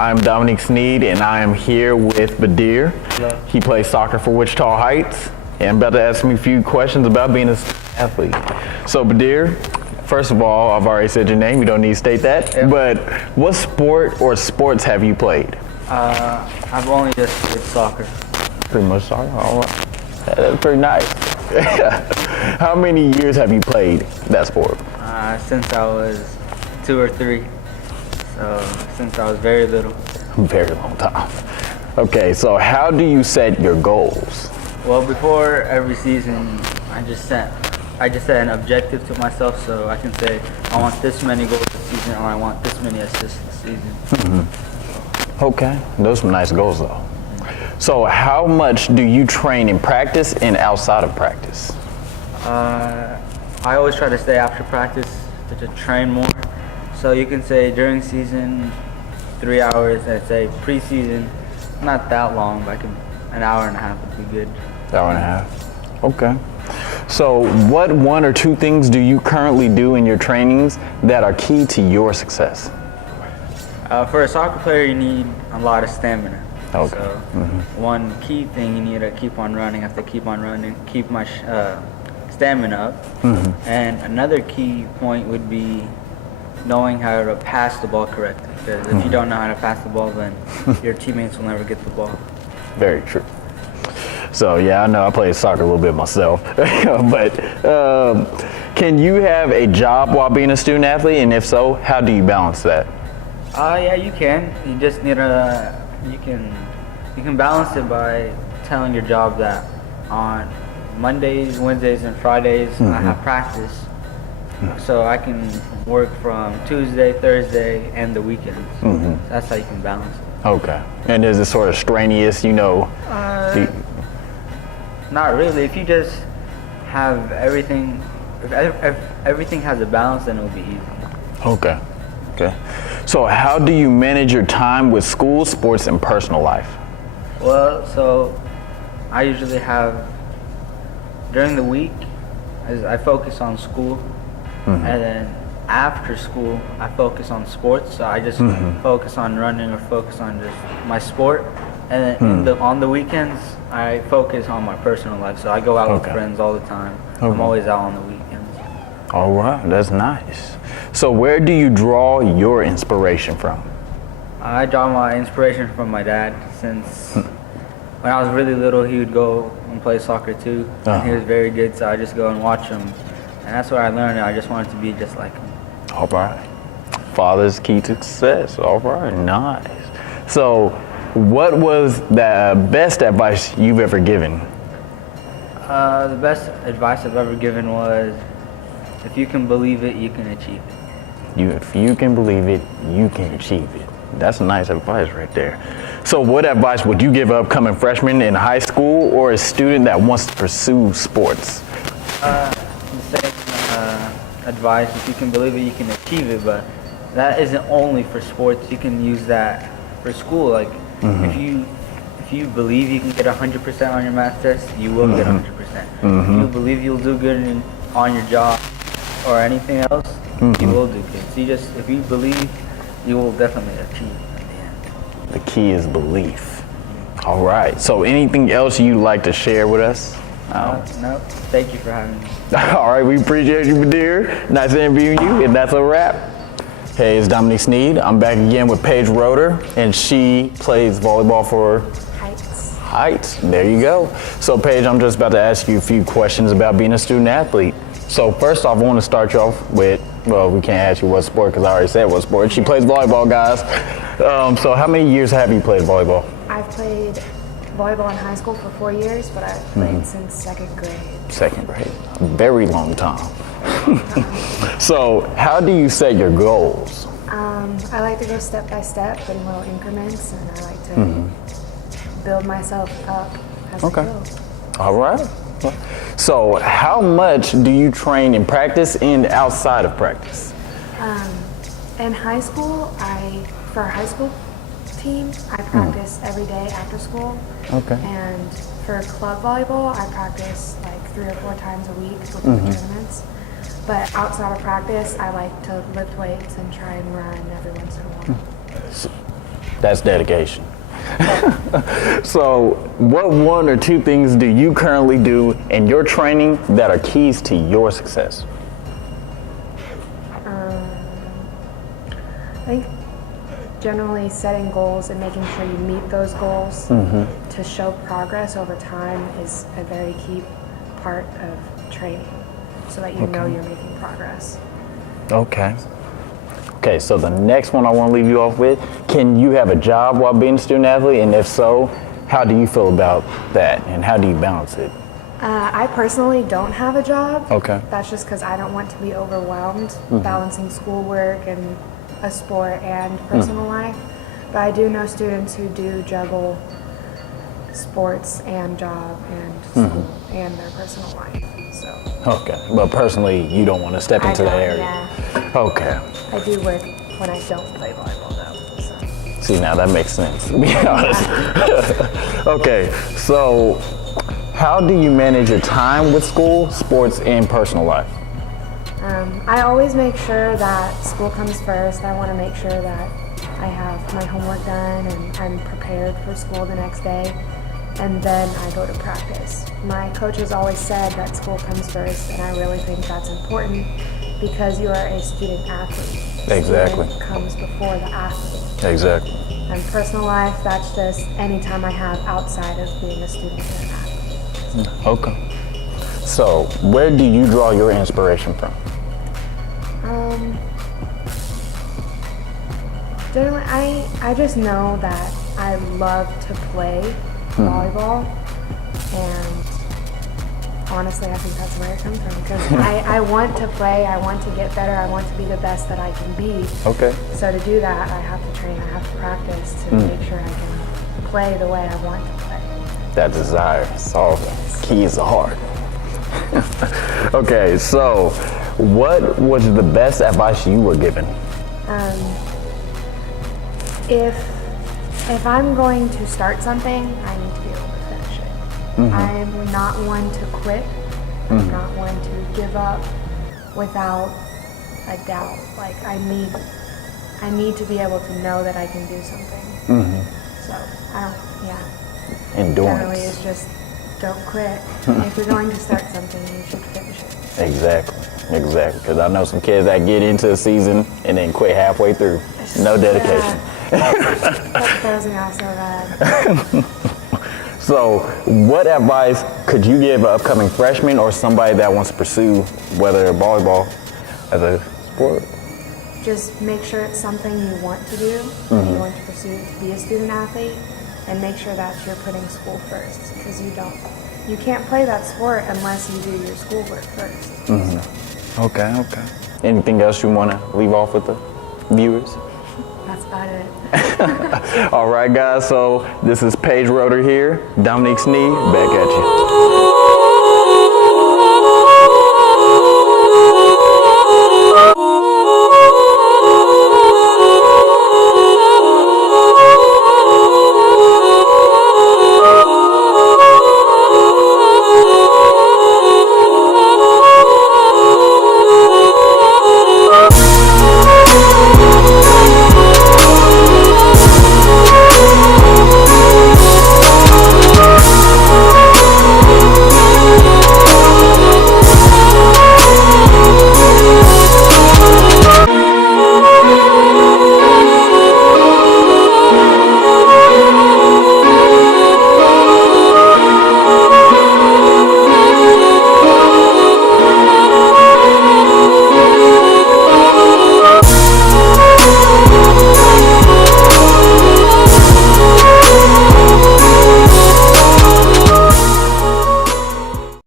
I'm Dominique Sneed, and I am here with Badir. Hello. He plays soccer for Wichita Heights, and I'm about to ask him a few questions about being an athlete. So, Badir, first of all, I've already said your name. You don't need to state that. Yeah. But what sport or sports have you played? I've only just played soccer. Pretty much soccer. All right. That's pretty nice. How many years have you played that sport? Since I was 2 or 3. So since I was very little. Very long time. Okay, so how do you set your goals? Well, before every season, I just set an objective to myself, so I can say I want this many goals this season, or I want this many assists this season. Okay, those are some nice goals though. So how much do you train in practice and outside of practice? I always try to stay after practice to train more. So you can say during season, 3 hours. I'd say preseason, not that long, but an hour and a half would be good. Hour and a half. Okay. So what 1 or 2 things do you currently do in your trainings that are key to your success? For a soccer player, you need a lot of stamina. Okay. So one key thing, you need to keep on running. I have to keep on running, keep my stamina up. And another key point would be knowing how to pass the ball correctly. Because if you don't know how to pass the ball, then your teammates will never get the ball. Very true. So yeah, I know I played soccer a little bit myself, but can you have a job while being a student athlete? And if so, how do you balance that? Yeah, you can. You just need you can balance it by telling your job that on Mondays, Wednesdays, and Fridays I have practice. So I can work from Tuesday, Thursday, and the weekends. That's how you can balance it. Okay. And is it sort of strenuous, Not really. If you just have everything, if everything has a balance, then it will be easy. Okay. Okay. So how do you manage your time with school, sports, and personal life? Well, so I usually have, during the week, I focus on school, and then after school, I focus on sports. So I just focus on running or focus on just my sport. And then on the weekends, I focus on my personal life. So I go out with friends all the time. I'm always out on the weekends. All right, that's nice. So where do you draw your inspiration from? I draw my inspiration from my dad. Since when I was really little, he would go and play soccer too. And he was very good, so I just go and watch him. And that's where I learned it. I just wanted to be just like him. All right. Father's key to success. All right, nice. So what was the best advice you've ever given? The best advice I've ever given was, if you can believe it, you can achieve it. If you can believe it, you can achieve it. That's nice advice right there. So what advice would you give upcoming freshmen in high school or a student that wants to pursue sports? The same advice, if you can believe it, you can achieve it, but that isn't only for sports. You can use that for school. Like if you believe you can get 100% on your math test, you will get 100%. If you believe you'll do good on your job or anything else, you will do good. So if you believe, you will definitely achieve in the end. The key is belief. All right. So anything else you'd like to share with us? No. Thank you for having me. All right. We appreciate you, Badir. Nice interviewing you, and that's a wrap. Hey, it's Dominique Sneed. I'm back again with Paige Roeder, and she plays volleyball for Heights. There you go. So, Paige, I'm just about to ask you a few questions about being a student athlete. So, first off, I want to start you off with, well, we can't ask you what sport because I already said what sport. She plays volleyball, guys. So, how many years have you played volleyball? I've played volleyball in high school for 4 years, but I've played since second grade. Second grade. A very long time. So, how do you set your goals? I like to go step by step in little increments, and I like to build myself up as I go. All right. So how much do you train in practice and outside of practice? In high school, for our high school team, I practice every day after school. Okay. And for club volleyball, I practice like 3 or 4 times a week with the tournaments. But outside of practice, I like to lift weights and try and run every once in a while. That's dedication. So, what one or two things do you currently do in your training that are keys to your success? I think generally setting goals and making sure you meet those goals to show progress over time is a very key part of training, so that you know you're making progress. Okay. Okay, so the next one I want to leave you off with, can you have a job while being a student athlete? And if so, how do you feel about that and how do you balance it? I personally don't have a job. Okay. That's just because I don't want to be overwhelmed balancing schoolwork and a sport and personal life. But I do know students who do juggle sports and job and school and their personal life. So. Okay, but personally, you don't want to step into that area. Yeah. Okay. I do work when I don't play volleyball though. So. See, now that makes sense, to be honest. Okay, so how do you manage your time with school, sports, and personal life? I always make sure that school comes first. I want to make sure that I have my homework done and I'm prepared for school the next day. And then I go to practice. My coach has always said that school comes first, and I really think that's important because you are a student athlete. Exactly. Student comes before the athlete. Exactly. And personal life, that's just any time I have outside of being a student and an athlete. Okay. So, where do you draw your inspiration from? Generally, I just know that I love to play volleyball, and honestly, I think that's where it comes from because I want to play, I want to get better, I want to be the best that I can be. Okay. So to do that, I have to train, I have to practice to make sure I can play the way I want to play. That desire. It's all keys to heart. Okay, so what was the best advice you were given? If I'm going to start something, I need to be able to finish it. I'm not one to quit. I'm not one to give up without a doubt. Like I need to be able to know that I can do something. So Endurance. generally it's just don't quit. If you're going to start something, you should finish it. Exactly. Because I know some kids that get into a season and then quit halfway through. No dedication. That throws me off so bad. So, what advice could you give an upcoming freshman or somebody that wants to pursue whether volleyball as a sport? Just make sure it's something you want to do, and you want to pursue to be a student athlete, and make sure that you're putting school first, because you can't play that sport unless you do your schoolwork first. Okay. Anything else you want to leave off with the viewers? That's about it. All right, guys, so this is Paige Roeder here, Dominique Sneed, back at you.